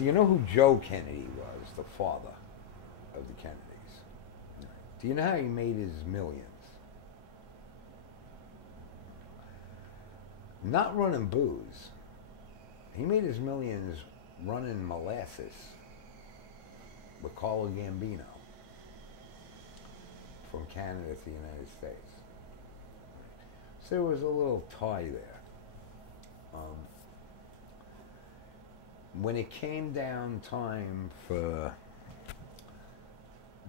Do you know who Joe Kennedy was, the father of the Kennedys? Do you know how he made his millions? Not running booze. He made his millions running molasses with Carlo Gambino from Canada to the United States. So there was a little tie there. When it came down time for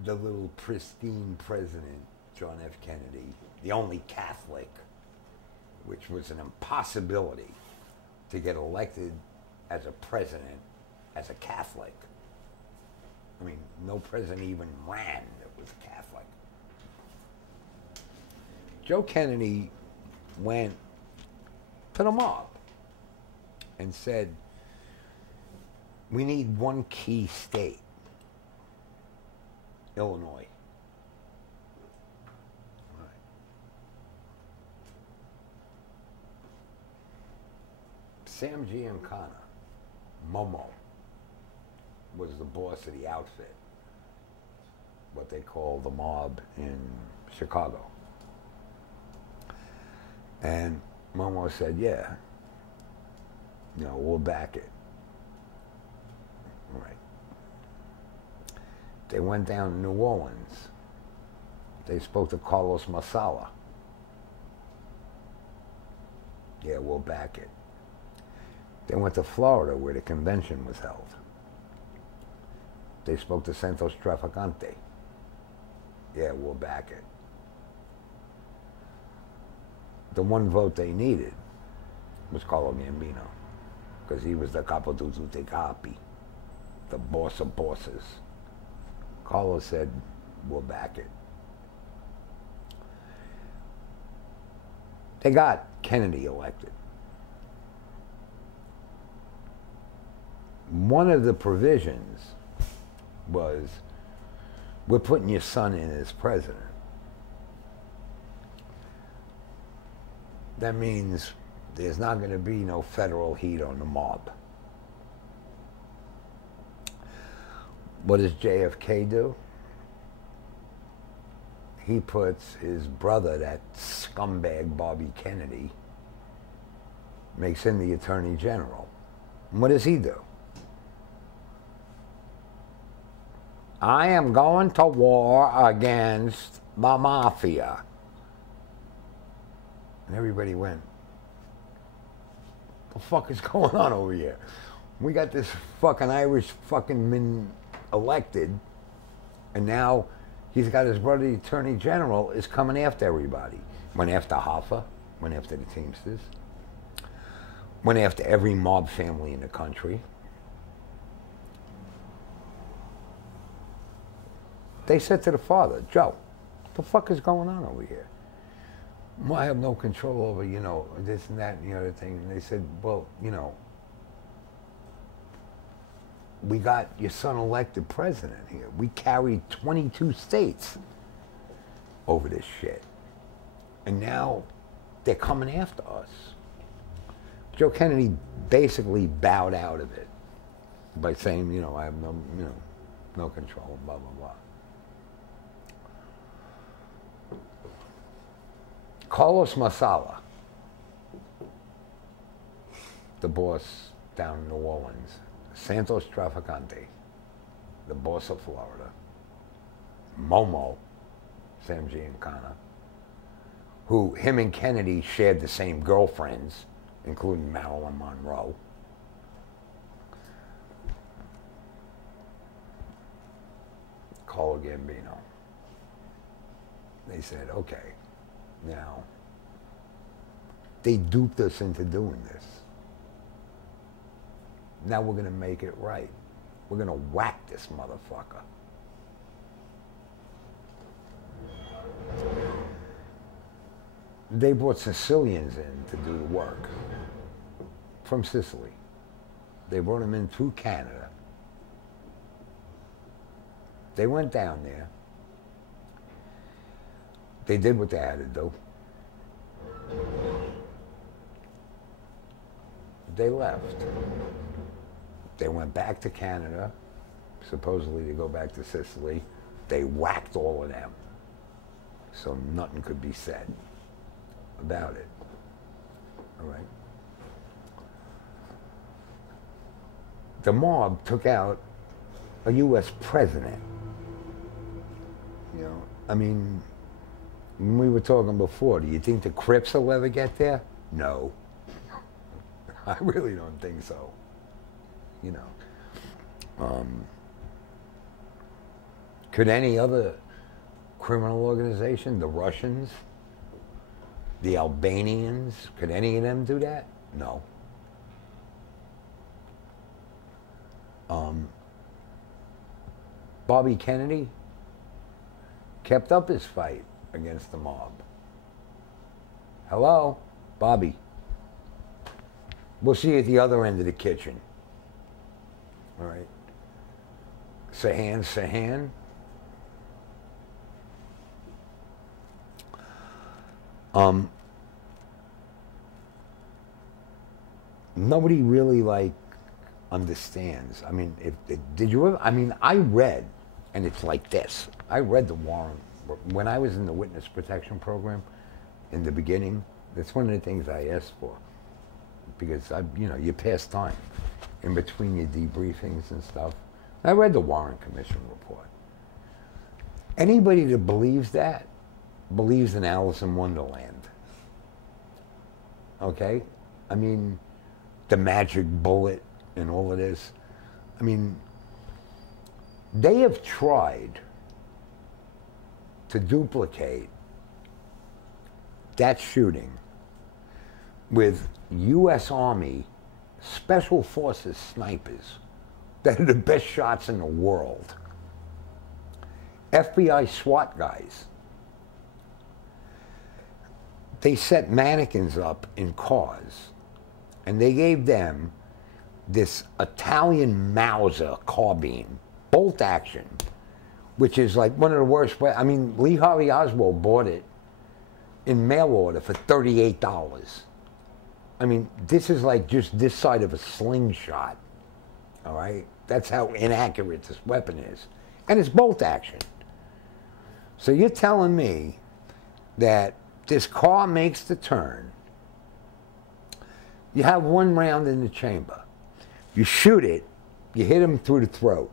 the little pristine president, John F. Kennedy, the only Catholic, which was an impossibility to get elected as a president as a Catholic. I mean, no president even ran that was a Catholic. Joe Kennedy went to the mob and said, we need one key state, Illinois. All right. Sam Giancana, Momo, was the boss of the outfit, what they call the mob in Chicago. And Momo said, yeah, we'll back it. Right. They went down to New Orleans. They spoke to Carlos Masala. Yeah, we'll back it. They went to Florida where the convention was held. They spoke to Santos Trafficante. Yeah, we'll back it. The one vote they needed was Carlo Gambino, because he was the capo tutti capi, the boss of bosses. Carlos said, we'll back it. They got Kennedy elected. One of the provisions was, we're putting your son in as president. That means there's not going to be no federal heat on the mob. What does JFK do? He puts his brother, that scumbag Bobby Kennedy, makes him the Attorney General. And what does he do? I am going to war against the Mafia. And everybody went, what the fuck is going on over here? We got this fucking Irish fucking man elected, and now he's got his brother, the Attorney General, is coming after everybody. Went after Hoffa, went after the Teamsters, went after every mob family in the country. They said to the father, Joe, what the fuck is going on over here? Well, I have no control over, this and that and the other thing. And they said, well, we got your son elected president here. We carried 22 states over this shit. And now they're coming after us. Joe Kennedy basically bowed out of it by saying, I have no control, blah, blah, blah. Carlos Masala, the boss down in New Orleans, Santos Trafficante, the boss of Florida, Momo, Sam Giancana, who him and Kennedy shared the same girlfriends, including Marilyn Monroe. Carlo Gambino. They said, okay, now, they duped us into doing this. Now we're going to make it right. We're going to whack this motherfucker. They brought Sicilians in to do the work from Sicily. They brought them in through Canada. They went down there. They did what they had to do. They left. They went back to Canada, supposedly to go back to Sicily. They whacked all of them. So nothing could be said about it. All right? The mob took out a U.S. president. You know, I mean, when we were talking before, do you think the Crips will ever get there? No. I really don't think so. You know. Could any other criminal organization, the Russians, the Albanians, could any of them do that? No. Bobby Kennedy kept up his fight against the mob. Hello, Bobby. We'll see you at the other end of the kitchen. All right. Sahan. Nobody really like understands. I mean, did you ever? I mean, I read, and it's like this. I read the warrant when I was in the witness protection program in the beginning. That's one of the things I asked for, because you pass time in between your debriefings and stuff. I read the Warren Commission report. Anybody that believes that believes in Alice in Wonderland. Okay? I mean, the magic bullet and all of this. I mean, they have tried to duplicate that shooting with U.S. Army Special Forces snipers that are the best shots in the world. FBI SWAT guys. They set mannequins up in cars, and they gave them this Italian Mauser carbine, bolt action, which is like one of the worst. I mean, Lee Harvey Oswald bought it in mail order for $38. I mean, this is like just this side of a slingshot, all right? That's how inaccurate this weapon is. And it's bolt action. So you're telling me that this car makes the turn, you have one round in the chamber, you shoot it, you hit him through the throat,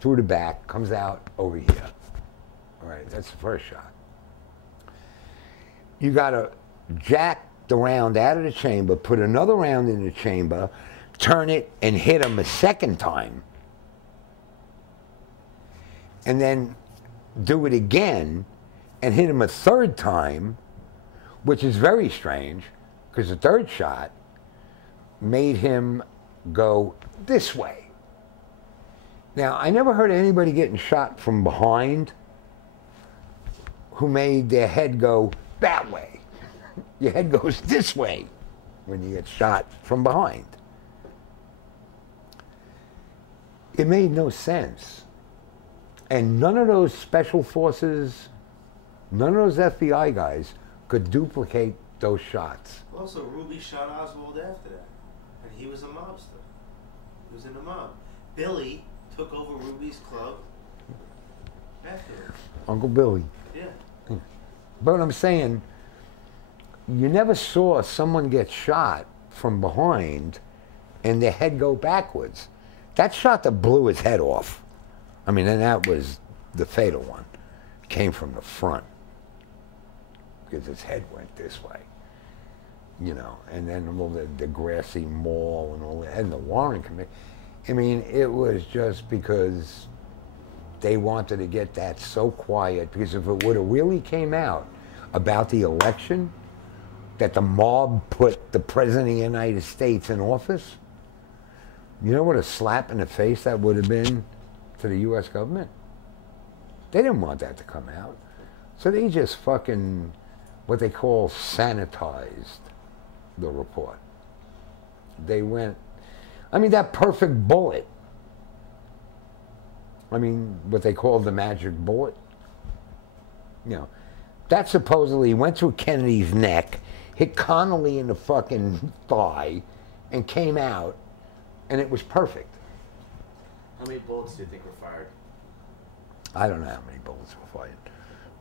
through the back, comes out over here. All right, that's the first shot. You got to jack the round out of the chamber, put another round in the chamber, turn it and hit him a second time, and then do it again and hit him a third time, which is very strange because the third shot made him go this way. Now, I never heard of anybody getting shot from behind who made their head go that way. Your head goes this way when you get shot from behind. It made no sense. And none of those special forces, none of those FBI guys could duplicate those shots. Also, Ruby shot Oswald after that. And he was a mobster. He was in the mob. Billy took over Ruby's club after. Uncle Billy. Yeah. But what I'm saying, you never saw someone get shot from behind and their head go backwards. That shot that blew his head off, I mean, and that was the fatal one, came from the front because his head went this way, you know, and then all the grassy mall and all that, and the Warren Commission. I mean, it was just because they wanted to get that so quiet, because if it would have really came out about the election, that the mob put the President of the United States in office, you know what a slap in the face that would have been to the U.S. government? They didn't want that to come out. So they just fucking, what they call sanitized the report. They went, I mean, that perfect bullet, I mean, what they call the magic bullet, you know, that supposedly went through Kennedy's neck, hit Connolly in the fucking thigh, and came out, and it was perfect. How many bullets do you think were fired? I don't know how many bullets were fired.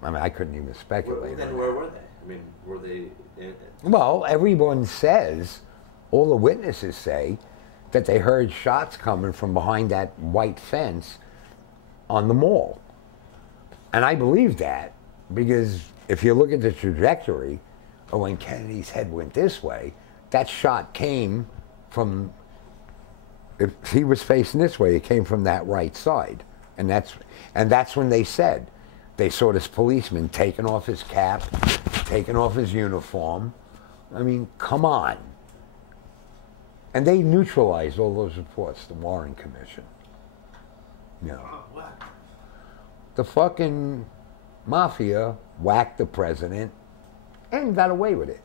I mean, I couldn't even speculate. Then on where that. were they? I mean, were they... Well, everyone says, all the witnesses say, that they heard shots coming from behind that white fence on the mall. And I believe that, because if you look at the trajectory of when Kennedy's head went this way, that shot came from, if he was facing this way, it came from that right side. And that's when they said, they saw this policeman taking off his cap, taking off his uniform. I mean, come on. And they neutralized all those reports, the Warren Commission. You know. Oh, what? The fucking mafia whacked the president and got away with it.